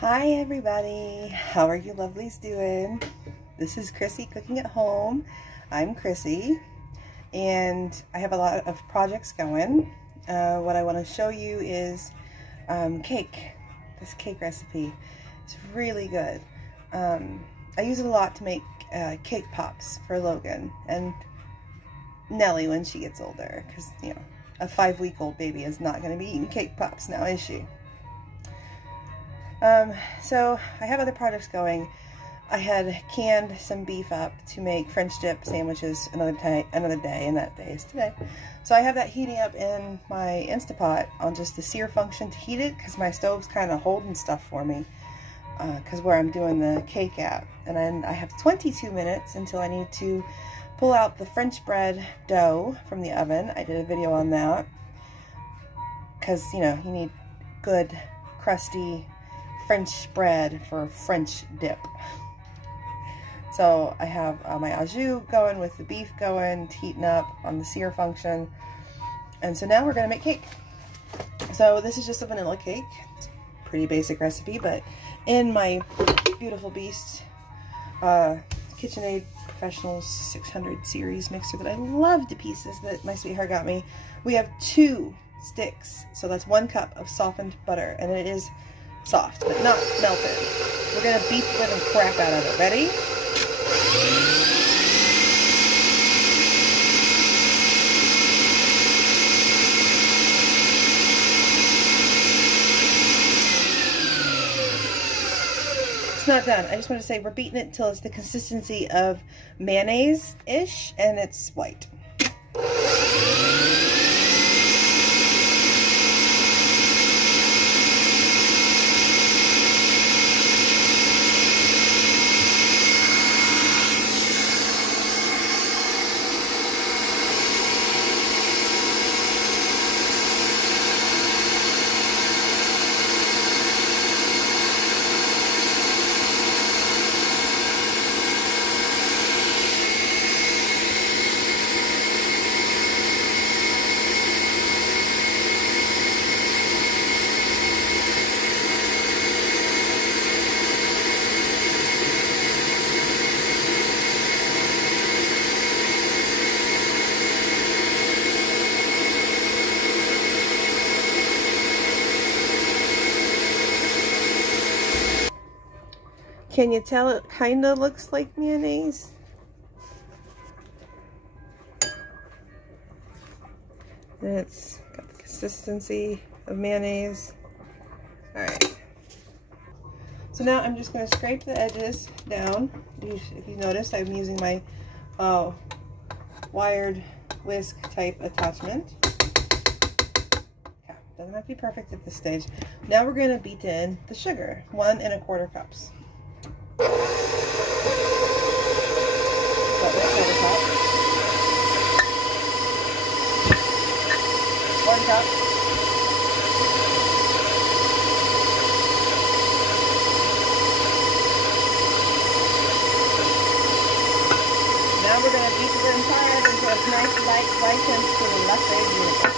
Hi everybody, how are you lovelies doing? This is Chrissy Cooking at Home. I'm Chrissy and I have a lot of projects going. What I want to show you is cake. This cake recipe. It's really good. I use it a lot to make cake pops for Logan and Nellie when she gets older, because you know, a 5-week-old baby is not going to be eating cake pops now, is she? So I have other projects going. I had canned some beef up to make French dip sandwiches another day, and that day is today. So I have that heating up in my Instapot on just the sear function to heat it, because my stove's kind of holding stuff for me, because where I'm doing the cake at. And then I have 22 minutes until I need to pull out the French bread dough from the oven. I did a video on that, because you know, you need good crusty French bread for French dip. So I have my au jus going with the beef going, heating up on the sear function. And so now we're going to make cake. So this is just a vanilla cake. It's a pretty basic recipe, but in my beautiful beast KitchenAid Professional 600 series mixer that I love to pieces that my sweetheart got me, we have 2 sticks. So that's 1 cup of softened butter, and it is soft, but not melted. We're going to beat the living crap out of it. Ready? It's not done. I just want to say we're beating it until it's the consistency of mayonnaise-ish, and it's white. Can you tell it kind of looks like mayonnaise? And it's got the consistency of mayonnaise. Alright. So now I'm just going to scrape the edges down. If you notice, I'm using my wired whisk type attachment. Okay. Doesn't have to be perfect at this stage. Now we're going to beat in the sugar. 1 1/4 cups. 1 cup. Now we're going to beat the entire until it's nice, light, license to the left side uniform.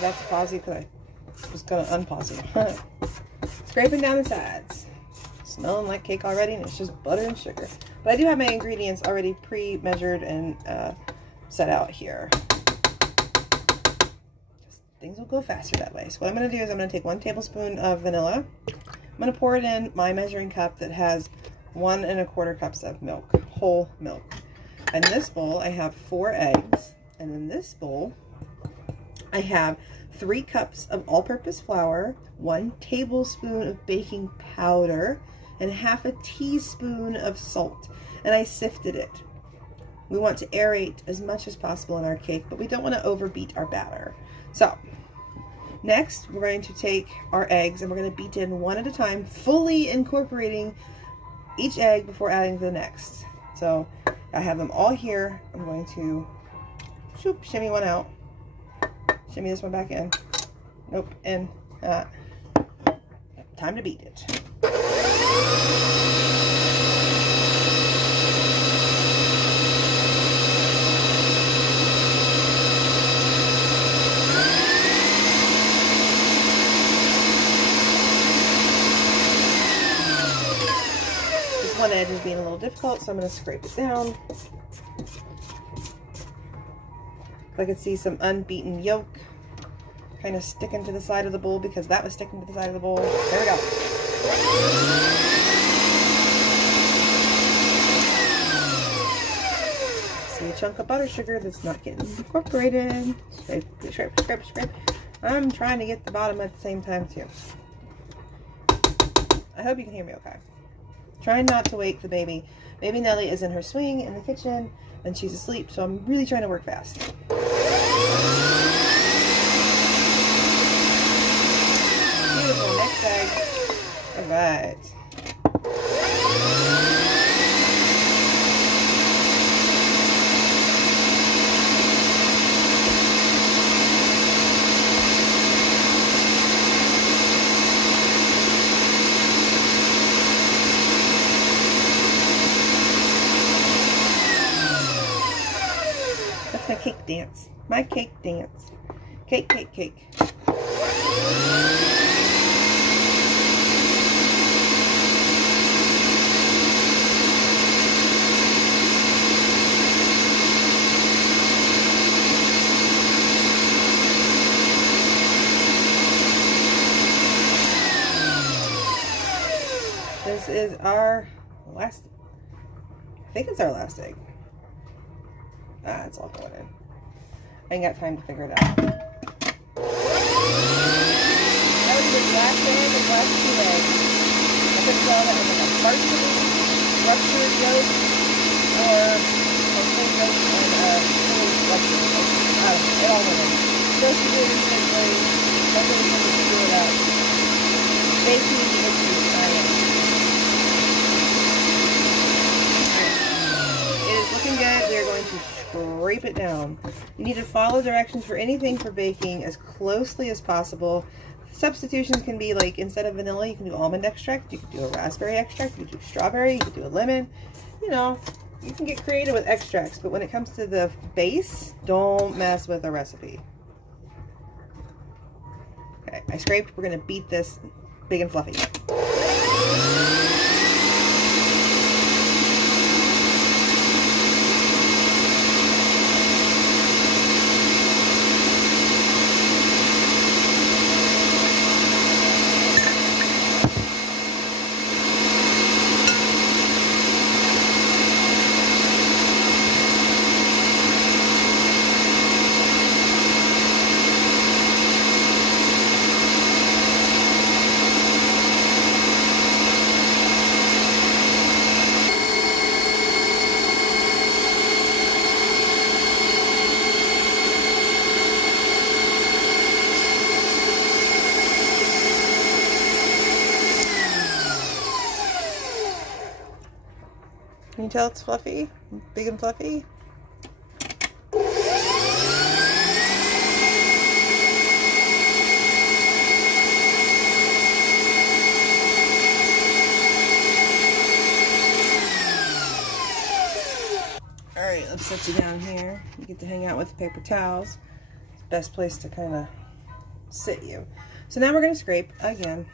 That's a pause because I was going to unpause it. Scraping down the sides. Smelling like cake already, and it's just butter and sugar. But I do have my ingredients already pre-measured and set out here. Just, things will go faster that way. So what I'm going to do is I'm going to take 1 tablespoon of vanilla. I'm going to pour it in my measuring cup that has 1 1/4 cups of milk, whole milk. In this bowl, I have 4 eggs. And in this bowl, I have 3 cups of all-purpose flour, 1 tablespoon of baking powder, and half a teaspoon of salt, and I sifted it. We want to aerate as much as possible in our cake, but we don't want to overbeat our batter. So next, we're going to take our eggs and we're going to beat in one at a time, fully incorporating each egg before adding to the next. So I have them all here. I'm going to shimmy one out, shimmy this one back in. Nope, in. Time to beat it. This one edge is being a little difficult, so I'm going to scrape it down. I could see some unbeaten yolk kind of sticking to the side of the bowl because that was sticking to the side of the bowl. There we go. See a chunk of butter sugar that's not getting incorporated. Scrape, scrape, scrape, scrape. I'm trying to get the bottom at the same time too. I hope you can hear me okay. Trying not to wake the baby. Baby Nellie is in her swing in the kitchen and she's asleep, so I'm really trying to work fast. Beautiful, next egg. All right. That's my cake dance. My cake dance. Cake, cake, cake. This is our last, I think it's our last egg. Ah, it's all going in. I ain't got time to figure it out. That was the last egg and last two eggs. I couldn't tell that was like a partially ruptured yolk or a full yolk and a fully ruptured yolk. I don't know, it all went in. Just to do it individually, nothing to screw it up. Baking is the science. Looking good. We are going to scrape it down. You need to follow directions for anything for baking as closely as possible. Substitutions can be like, instead of vanilla, you can do almond extract, you can do a raspberry extract, you can do strawberry, you can do a lemon. You know, you can get creative with extracts, but when it comes to the base, don't mess with the recipe. Okay, I scraped. We're going to beat this big and fluffy. Can you tell it's fluffy? Big and fluffy? Alright, let's set you down here. You get to hang out with the paper towels. It's the best place to kind of sit you. So now we're going to scrape again.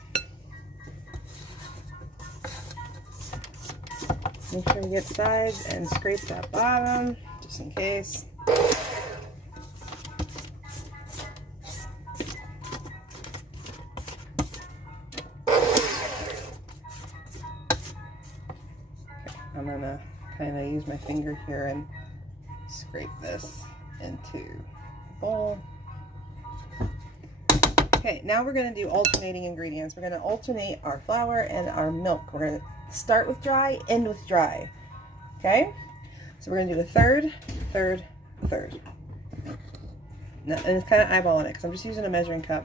Make sure you get sides and scrape that bottom, just in case. I'm gonna kind of use my finger here and scrape this into the bowl. Okay, now we're going to do alternating ingredients. We're going to alternate our flour and our milk. We're going to start with dry, end with dry. Okay? So we're going to do a third, third, third. Now, and it's kind of eyeballing it because I'm just using a measuring cup.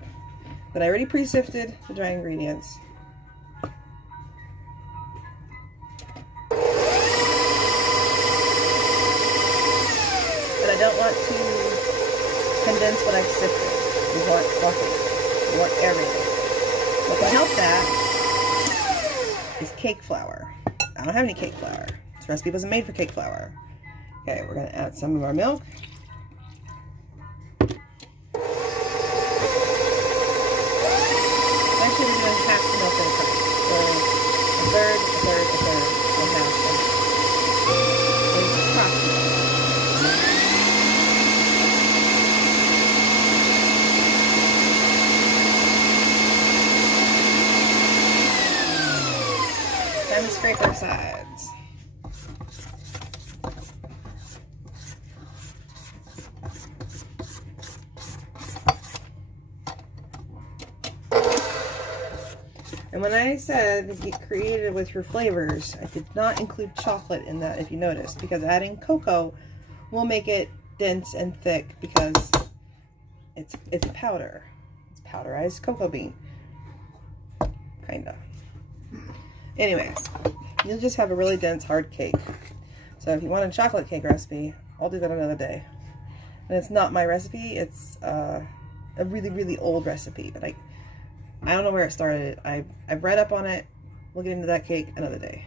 But I already pre-sifted the dry ingredients. But I don't want to condense what I've sifted. We want fluffy. We want everything. What can help that is cake flour. I don't have any cake flour. This recipe wasn't made for cake flour. Okay, we're going to add some of our milk. Actually, we're doing half the milk at a time. So a third, a third, a third, and half. It's approximate. Time to scrape our sides. And when I said get creative with your flavors, I did not include chocolate in that, if you noticed, because adding cocoa will make it dense and thick because it's powder. It's powderized cocoa bean. Kinda. Anyways, you'll just have a really dense, hard cake. So if you want a chocolate cake recipe, I'll do that another day. And it's not my recipe, it's a really, really old recipe, but I don't know where it started. I've read up on it. We'll get into that cake another day.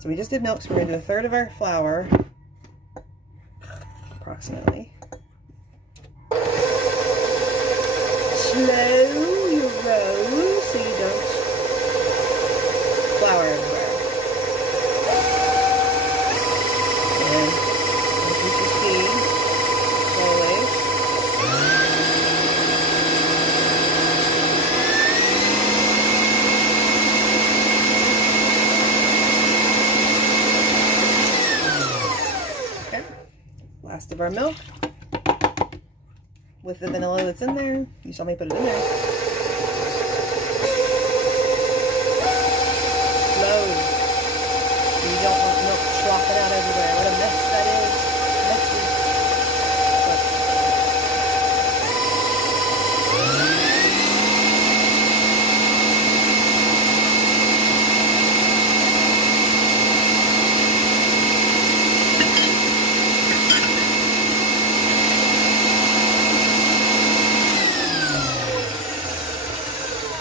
So we just did milk, so we're going to do a third of our flour, approximately. Slow your roll so you don't flour everywhere. And increase your speed slowly. Last of our milk with the vanilla that's in there. You saw me put it in there. Slow. You don't want milk slopping out everywhere. What a mess that is. Messy.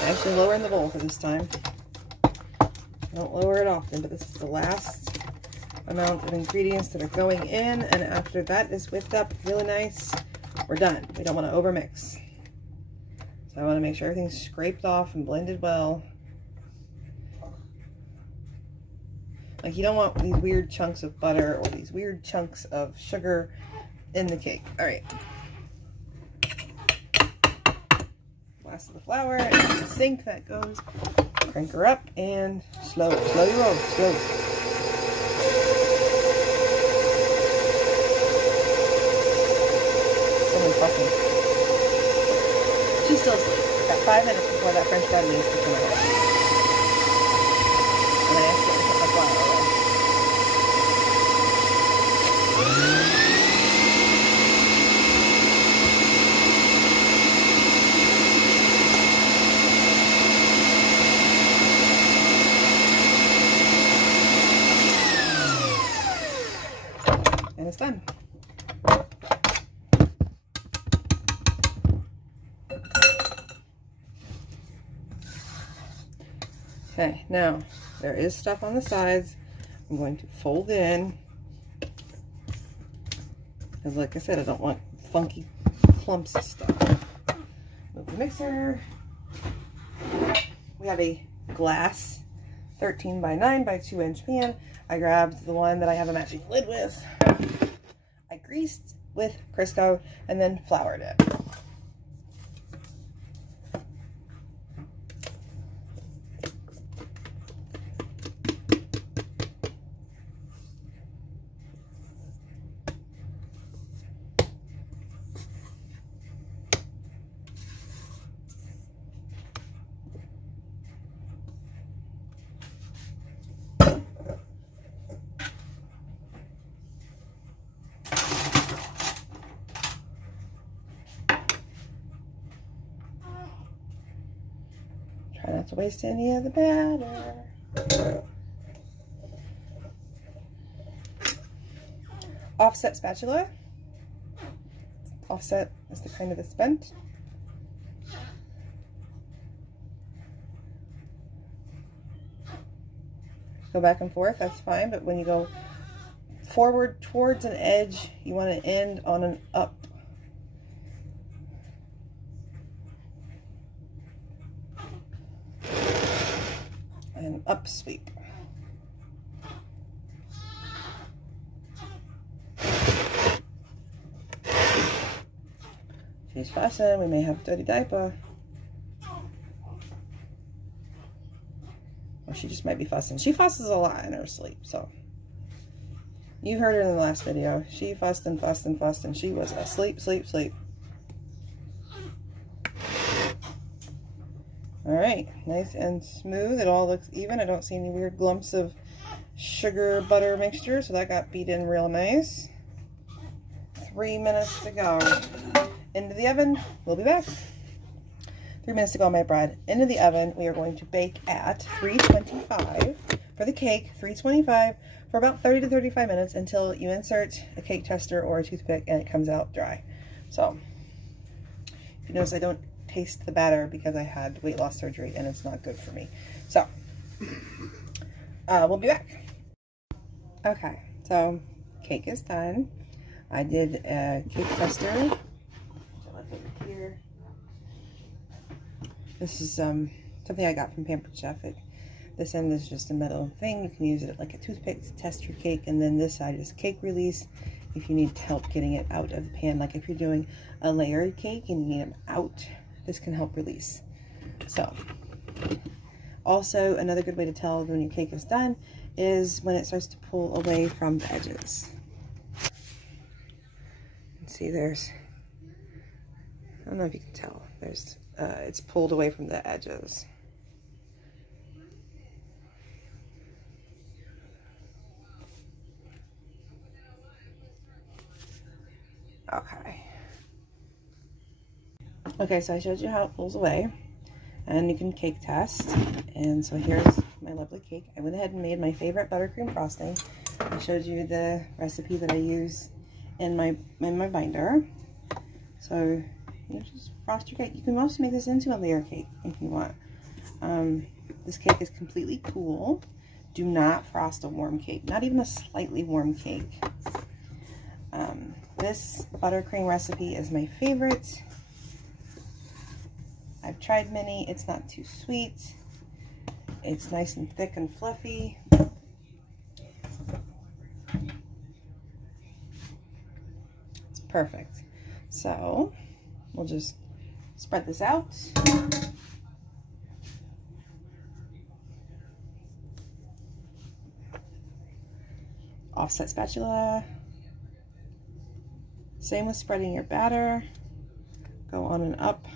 Actually lowering the bowl for this time. I don't lower it often, but this is the last amount of ingredients that are going in, and after that is whipped up really nice, we're done. We don't want to overmix. So I want to make sure everything's scraped off and blended well. Like, you don't want these weird chunks of butter or these weird chunks of sugar in the cake. All right. Last of the flour, and the sink that goes. Crank her up and slow your roll, slow. Someone's fussing. She's still asleep. Got 5 minutes before that French bread needs to come out. And I accidentally put my flour away. And it's done. Okay, now there is stuff on the sides. I'm going to fold in, because like I said, I don't want funky clumps of stuff. Move the mixer. We have a glass 13 by 9 by 2 inch pan. I grabbed the one that I have a matching lid with. I greased with Crisco and then floured it. have to waste any of the batter. Offset spatula. Offset is the kind that's bent. Go back and forth, that's fine, but when you go forward towards an edge, you want to end on an up. And up sweep. She's fussing, we may have a dirty diaper. Or she just might be fussing. She fusses a lot in her sleep, so. You heard her in the last video. She fussed and fussed and fussed, and she was asleep, sleep, sleep. Alright, nice and smooth. It all looks even. I don't see any weird lumps of sugar butter mixture, so that got beat in real nice. 3 minutes to go. Into the oven. We'll be back. 3 minutes to go on my bread. Into the oven. We are going to bake at 325 for the cake. 325 for about 30 to 35 minutes until you insert a cake tester or a toothpick and it comes out dry. So, if you notice, I don't taste the batter because I had weight loss surgery and it's not good for me. So, we'll be back. Okay, so cake is done. I did a cake tester. Over here. This is something I got from Pampered Chef. This end is just a metal thing. You can use it like a toothpick to test your cake, and then this side is cake release if you need help getting it out of the pan. Like if you're doing a layered cake and you need them out, this can help release. So, also another good way to tell when your cake is done is when it starts to pull away from the edges. See, there's, I don't know if you can tell, there's it's pulled away from the edges. Okay, so I showed you how it pulls away, and you can cake test. And so here's my lovely cake. I went ahead and made my favorite buttercream frosting. I showed you the recipe that I use in my binder. So you just frost your cake. You can also make this into a layer cake if you want. This cake is completely cool. Do not frost a warm cake, not even a slightly warm cake. This buttercream recipe is my favorite. I've tried many. It's not too sweet. It's nice and thick and fluffy. It's perfect. So we'll just spread this out. Offset spatula. Same with spreading your batter. Go on and up.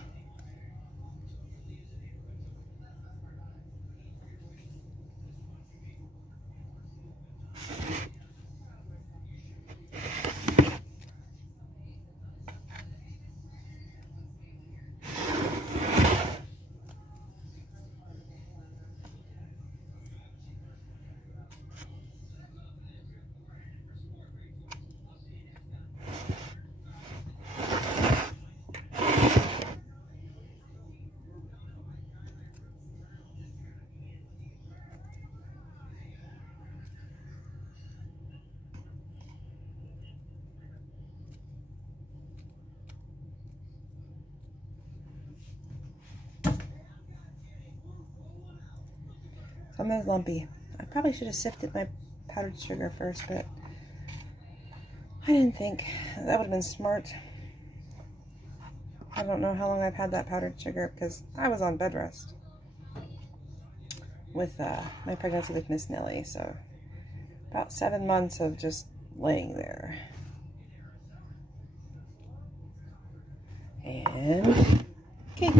Some is lumpy. I probably should have sifted my powdered sugar first, but I didn't think that would have been smart. I don't know how long I've had that powdered sugar because I was on bed rest with my pregnancy with Miss Nellie, so about 7 months of just laying there. And cake.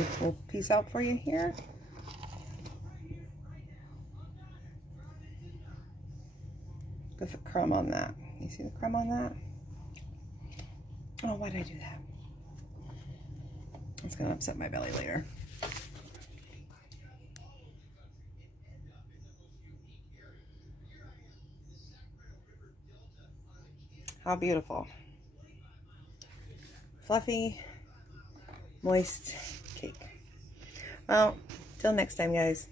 a little piece out for you here. With a crumb on that. You see the crumb on that? Oh, why did I do that? It's going to upset my belly later. How beautiful. Fluffy, moist cake. Well, till next time, guys.